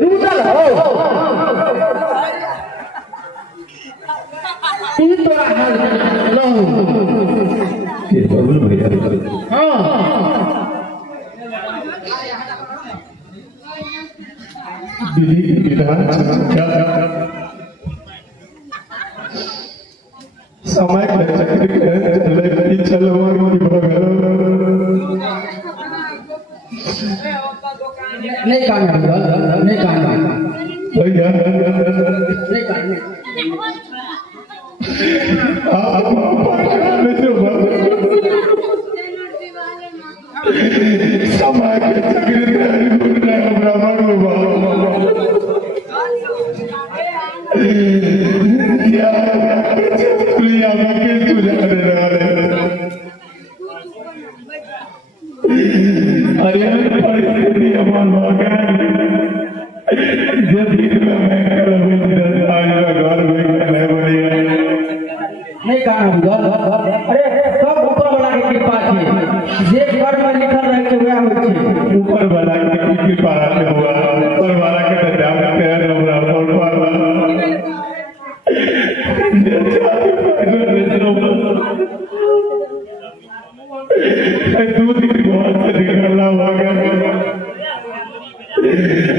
रूदल हो तू तोरा हाल लहू के बबलू भैया हां दीदी की विधान समय के चक्र के चले की चलवर की भगल नहीं काना नहीं काना भैया नहीं काना आप नहीं जो समय के चक्र के गुरने ब्राह्मण हुआ क्या प्रिया में के तुझे अरे परिस्थिति अमल हो गया जल्दी में मैं करूँ आज घर में नहीं बनी नहीं काना अरे सब ऊपर वाला के कृपा है जे घर में लिखल रहे के वह होय छै ऊपर वाला की कृपा से हुआ ऊपर वाला के नाम पे हमरा ऊपर वाला दूध की बहुत से निकलना हुआ गया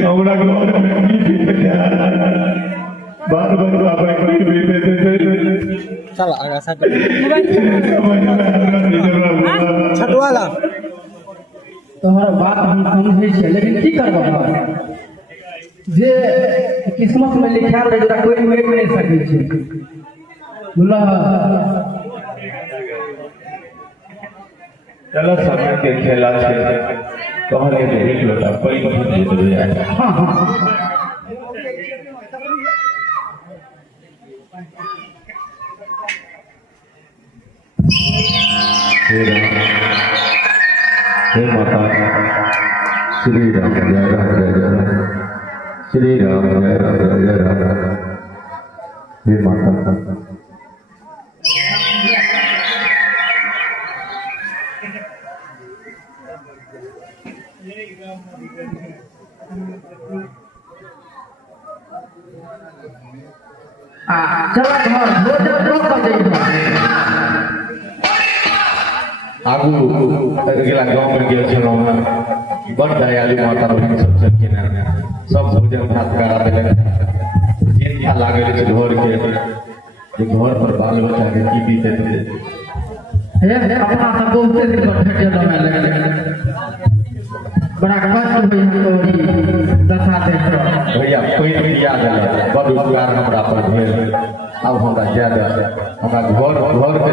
हमरा घर में की बार बार बाबा की भी चल आगे साथ छटवाला तोहर बात हम समझै छै लेकिन की करबो जे किस्मत में लिखाल रहे जरा कोई मेट नहीं सकै छै बोला चलो समय के खेला छे तोहरे के एक लोटा पानी दे देबे हां हां हे माता श्री राम जय राम जय राम श्री राम जय राम जय राम हे माता चला घर भोजन रोक कर दे आगू गेला गाँव में गेल छलहुँ बड़ दयालु माता बहिन सब छलखिन सब भोजन भात करा देलक चिंता लागल छै घर के जे घर पर बाल बच्चा के की बीतैत हे अपना सब बहुते दिन पर भेटे लगे बड़ा कष्ट होई तोरी दशा देख भैया कोई दिया देलक बड़ उपकार हमरा पर भेल अब हमरा ज्यादा हमरा घर के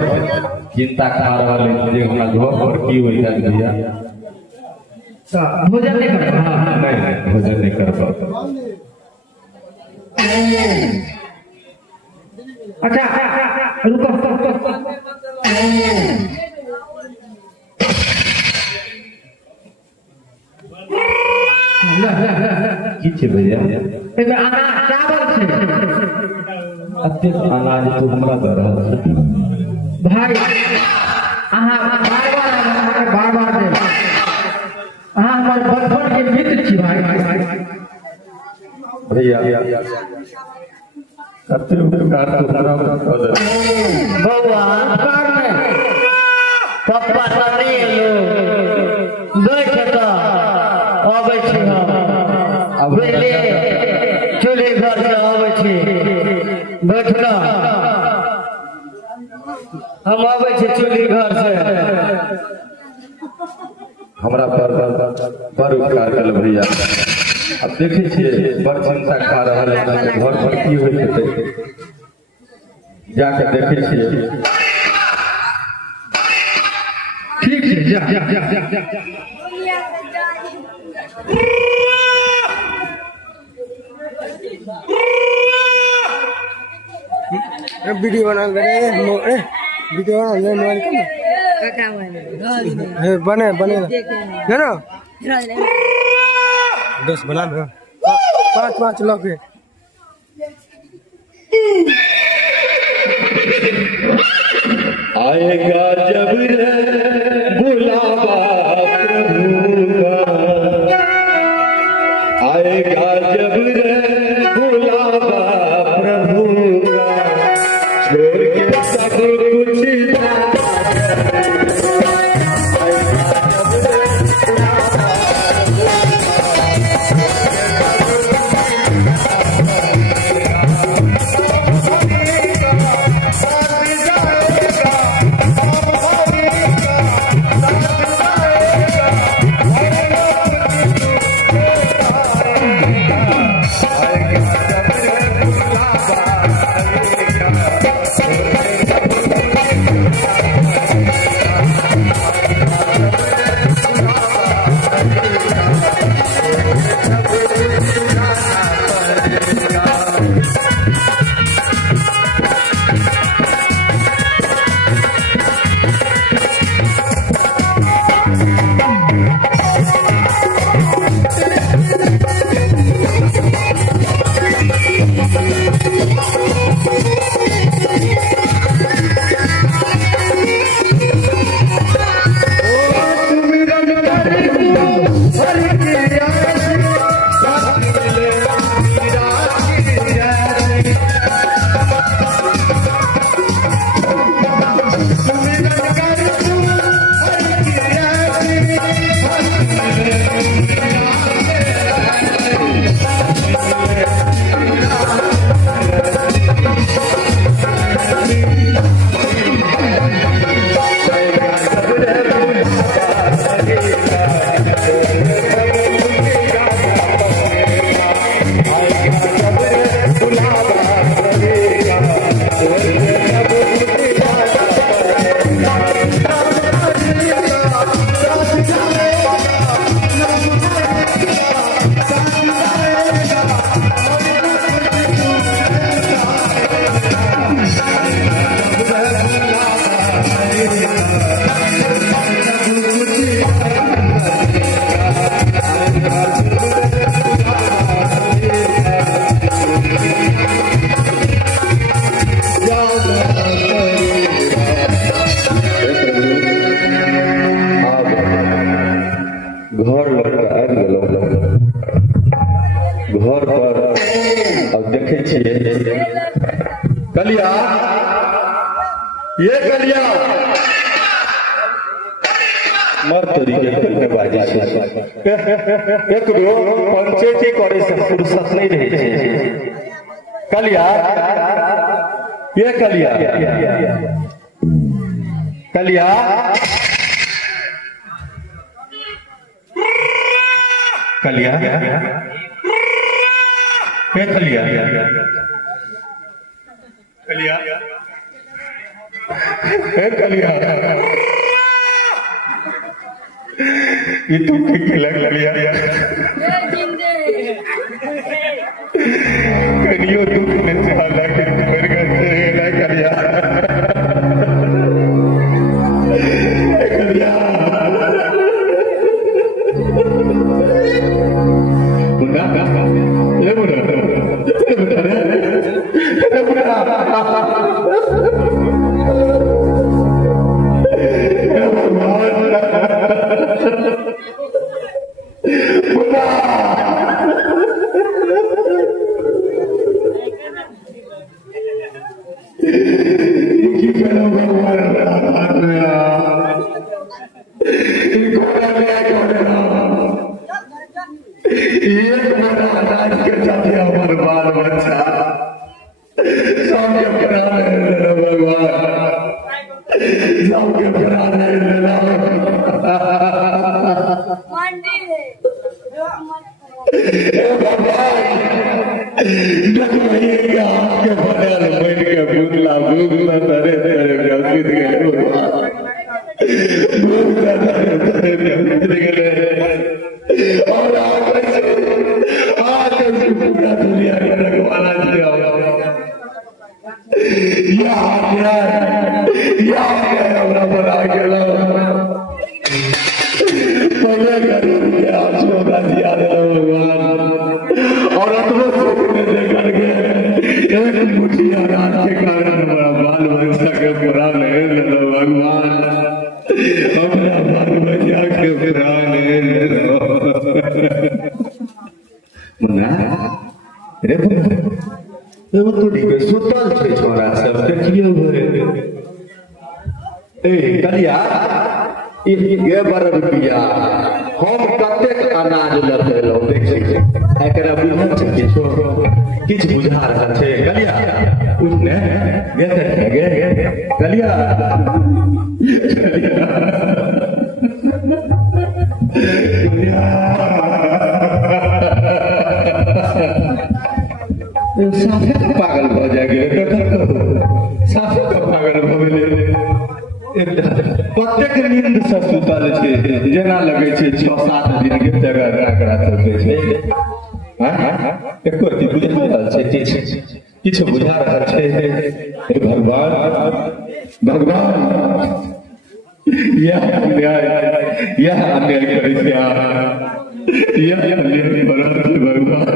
चिंता खा रहल है जे हमरा घर पर की होई है भैया भोजन नहीं कर नहीं भोजन नहीं कर पाता अच्छा रुको की छे भैया एमे अनाज चावल छे अत्यंत अनाज तो हमरा दे रहल छै भाई अहाँ बार बार दे अहाँ हमर बचपन के मित्र छी भाई भैया कते उपकार तो हमरा कर दे भगवान कर ने पप्पा सने लो बैठ त आबै छी हम अबले चले घर से आबै छी बैठना हम आबै छी चली घर से हमरा पर बड़ उपकार कल भैया अब देखे छिए बड़ चिंता खा रहल है घर पर की होई हेतै जाके देखे छिए ठीक है जा वीडियो बना ले वीडियो बना ले मोबाइल बने है ना 10 बना ना 5 लोग है आएगा जब बुलावा प्रभु का आएगा जब घर लड़का आबि गेलहुँ घर पर अब देखे छियै कलिया ये कलिया मर तोरी के कोई बाजी छै एकरो पंचायती करे से फुर्सत नहीं रहे छै कलिया ये कलिया कलिया कलिया ये कलिया कलिया ये कलिया ये तू किला कलिया कलियो तू किने से हाला के मर गए ना कलिया कलिया ये बुरा हम कतेक अनाज लतेलहुँ देखै एकरा बुझल छै किछु बुझा रहल छै कलिया उसने गे कलिया साफे पागल भऽ जाए गेलै साफे पागल भऽ गेलै प्रत्येक नींद से सुतल छै जेना लगे छै 6-7 दिन के जगह एकरा चलते छै एको रति बुझा रहल छै किछु बुझा रहल छै भगवान भगवान यह अन्याय करै छै यह अन्याय भगवान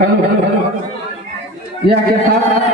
हेलो, यह के साथ